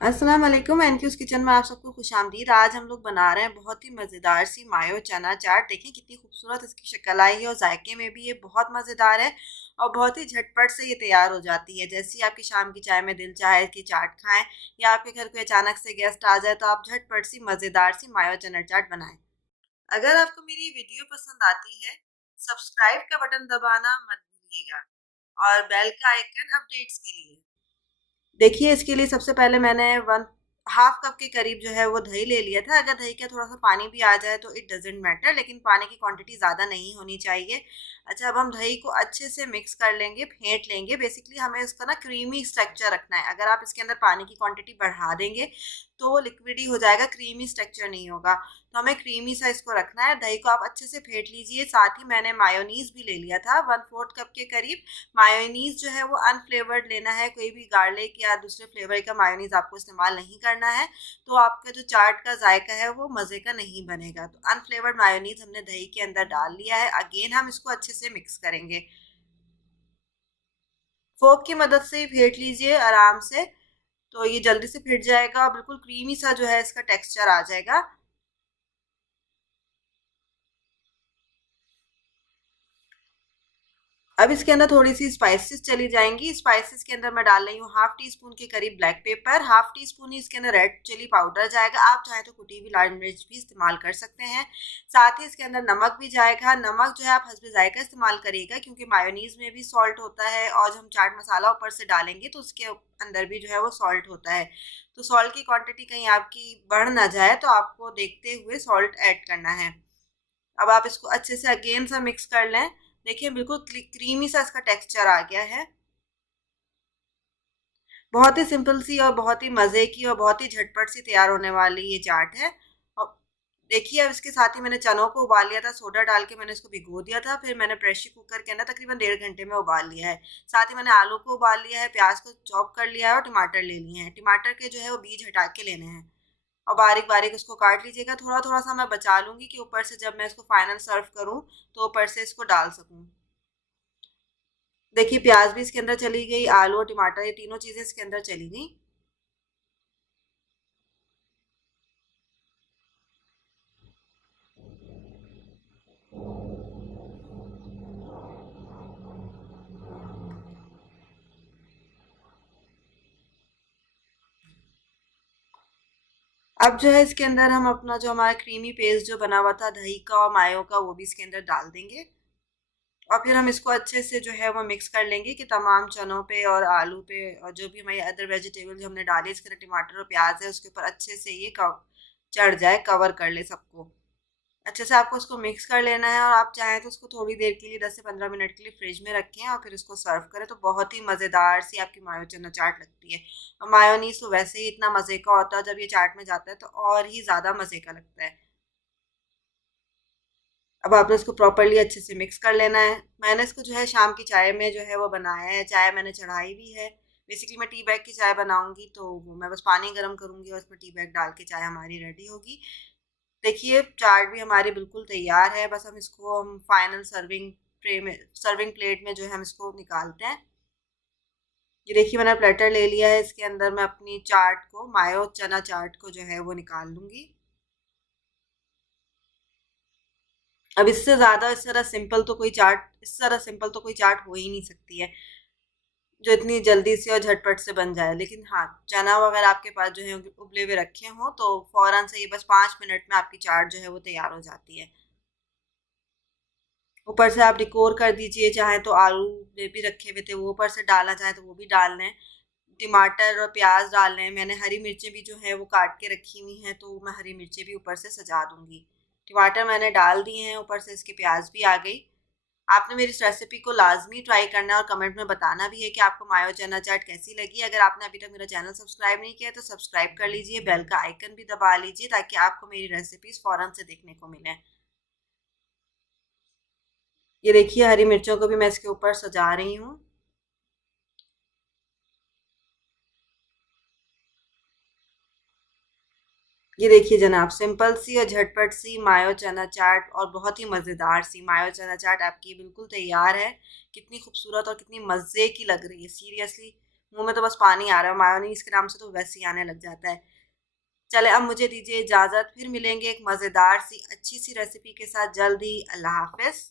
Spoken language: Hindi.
अस्सलाम वालेकुम। एनक्यूज किचन में आप सबको खुशामदीद। आज हम लोग बना रहे हैं बहुत ही मज़ेदार सी मायो चना चाट। देखें कितनी खूबसूरत इसकी शक्ल आई है और जायके में भी ये बहुत मज़ेदार है और बहुत ही झटपट से ये तैयार हो जाती है। जैसे ही आपकी शाम की चाय में दिल चाहे कि चाट खाएं या आपके घर कोई अचानक से गेस्ट आ जाए तो आप झटपट सी मज़ेदार सी मायो चना चाट बनाएं। अगर आपको मेरी ये वीडियो पसंद आती है, सब्सक्राइब का बटन दबाना मत भूलिएगा और बेल का आइकन अपडेट्स के लिए। देखिए इसके लिए सबसे पहले मैंने वन हाफ कप के करीब जो है वो दही ले लिया था। अगर दही का थोड़ा सा पानी भी आ जाए तो इट डजेंट मैटर, लेकिन पानी की क्वांटिटी ज़्यादा नहीं होनी चाहिए। अच्छा, अब हम दही को अच्छे से मिक्स कर लेंगे, फेंट लेंगे। बेसिकली हमें उसका ना क्रीमी स्ट्रक्चर रखना है। अगर आप इसके अंदर पानी की क्वांटिटी बढ़ा देंगे तो वो लिक्विडी हो जाएगा, क्रीमी स्ट्रक्चर नहीं होगा। तो हमें क्रीमी सा इसको रखना है। दही को आप अच्छे से फेंट लीजिए। साथ ही मैंने मायोनीज भी ले लिया था 1/4 कप के करीब। मायोनीज जो है वो अनफ्लेवर्ड लेना है, कोई भी गार्लिक या दूसरे फ्लेवर का मायोनीज आपको इस्तेमाल नहीं करना है, तो आपका जो चाट का जायका है वो मज़े का नहीं बनेगा। तो अनफ्लेवर्ड मायोनीज हमने दही के अंदर डाल लिया है। अगेन हम इसको अच्छे से मिक्स करेंगे। फोक की मदद से ही फेंट लीजिए आराम से, तो ये जल्दी से फिट जाएगा और बिल्कुल क्रीमी सा जो है इसका टेक्सचर आ जाएगा। अब इसके अंदर थोड़ी सी स्पाइसेस चली जाएंगी। स्पाइसेस के अंदर मैं डाल रही हूँ हाफ टी स्पून के करीब black pepper, half teaspoon ही इसके अंदर रेड चिली पाउडर जाएगा। आप चाहे तो कुटी हुई लाल मिर्च भी इस्तेमाल कर सकते हैं। साथ ही इसके अंदर नमक भी जाएगा। नमक जो है आप हस्बे जायका इस्तेमाल करिएगा, क्योंकि मायोनीज में भी सॉल्ट होता है और जब हम चाट मसाला ऊपर से डालेंगे तो उसके अंदर भी जो है वो सॉल्ट होता है। तो सॉल्ट की क्वांटिटी कहीं आपकी बढ़ ना जाए तो आपको देखते हुए सॉल्ट ऐड करना है। अब आप इसको अच्छे से अगेन सा मिक्स कर लें। देखिए बिल्कुल क्रीमी सा इसका टेक्सचर आ गया है। बहुत ही सिंपल सी और बहुत ही मज़े की और बहुत ही झटपट सी तैयार होने वाली ये चाट है। और देखिए अब इसके साथ ही मैंने चनों को उबाल लिया था, सोडा डाल के मैंने इसको भिगो दिया था। फिर मैंने प्रेशर कुकर के अंदर तकरीबन 1.5 घंटे में उबाल लिया है। साथ ही मैंने आलू को उबाल लिया है, प्याज को चॉप कर लिया है और टमाटर ले लिए हैं। टमाटर के जो है वो बीज हटा के लेने हैं और बारीक बारीक उसको काट लीजिएगा। थोड़ा थोड़ा सा मैं बचा लूँगी कि ऊपर से जब मैं इसको फाइनल सर्व करूँ तो ऊपर से इसको डाल सकूँ। देखिए प्याज भी इसके अंदर चली गई, आलू और टमाटर ये तीनों चीज़ें इसके अंदर चली गई। अब जो है इसके अंदर हम अपना जो हमारा क्रीमी पेस्ट जो बना हुआ था दही का और मायो का वो भी इसके अंदर डाल देंगे और फिर हम इसको अच्छे से जो है वो मिक्स कर लेंगे कि तमाम चनों पे और आलू पे और जो भी हमारी अदर वेजिटेबल जो हमने डाली इसके अंदर टमाटर और प्याज है उसके ऊपर अच्छे से ये चढ़ जाए, कवर कर ले सबको। अच्छे से आपको उसको मिक्स कर लेना है और आप चाहें तो उसको थोड़ी देर के लिए 10 से 15 मिनट के लिए फ्रिज में रखें और फिर उसको सर्व करें तो बहुत ही मज़ेदार सी आपकी मायो चना चाट लगती है। और मायोनीज तो वैसे ही इतना मज़े का होता है, जब ये चाट में जाता है तो और ही ज़्यादा मज़े का लगता है। अब आपने इसको प्रॉपरली अच्छे से मिक्स कर लेना है। मैंने इसको जो है शाम की चाय में जो है वो बनाया है। चाय मैंने चढ़ाई भी है। बेसिकली मैं टी बैग की चाय बनाऊंगी तो वो मैं बस पानी गर्म करूंगी और उसमें टी बैग डाल के चाय हमारी रेडी होगी। देखिए चाट भी हमारी बिल्कुल तैयार है। बस हम फाइनल सर्विंग प्लेट में जो है हम इसको निकालते हैं। ये देखिए मैंने प्लेटर ले लिया है। इसके अंदर मैं अपनी चाट को, मायो चना चाट को जो है वो निकाल लूंगी। अब इससे ज़्यादा इस तरह सिंपल तो कोई चाट हो ही नहीं सकती है जो इतनी जल्दी से और झटपट से बन जाए। लेकिन हाँ, चना वगैरह आपके पास जो है उबले हुए रखे हों तो फौरन से ये बस 5 मिनट में आपकी चाट जो है वो तैयार हो जाती है। ऊपर से आप डिकोर कर दीजिए, चाहे तो आलू भी रखे हुए थे वो ऊपर से डालना चाहे तो वो भी डाल लें। टमाटर और प्याज डाल लें। मैंने हरी मिर्चें भी जो है वो काट के रखी हुई हैं तो मैं हरी मिर्चें भी ऊपर से सजा दूंगी। टमाटर मैंने डाल दिए हैं, ऊपर से इसकी प्याज भी आ गई। आपने मेरी इस रेसिपी को लाजमी ट्राई करना है और कमेंट में बताना भी है कि आपको मायो चना चाट कैसी लगी। अगर आपने अभी तक मेरा चैनल सब्सक्राइब नहीं किया तो सब्सक्राइब कर लीजिए, बेल का आइकन भी दबा लीजिए ताकि आपको मेरी रेसिपीज फौरन से देखने को मिले। ये देखिए हरी मिर्चों को भी मैं इसके ऊपर सजा रही हूँ। ये देखिए जनाब, सिंपल सी और झटपट सी मायो चना चाट और बहुत ही मज़ेदार सी मायो चना चाट आपकी बिल्कुल तैयार है। कितनी खूबसूरत और कितनी मज़े की लग रही है, सीरियसली मुंह में तो बस पानी आ रहा है, मायोनीज के नाम से तो वैसे ही आने लग जाता है। चले अब मुझे दीजिए इजाज़त, फिर मिलेंगे एक मज़ेदार सी अच्छी सी रेसिपी के साथ जल्द ही। अल्लाह हाफ़िज़।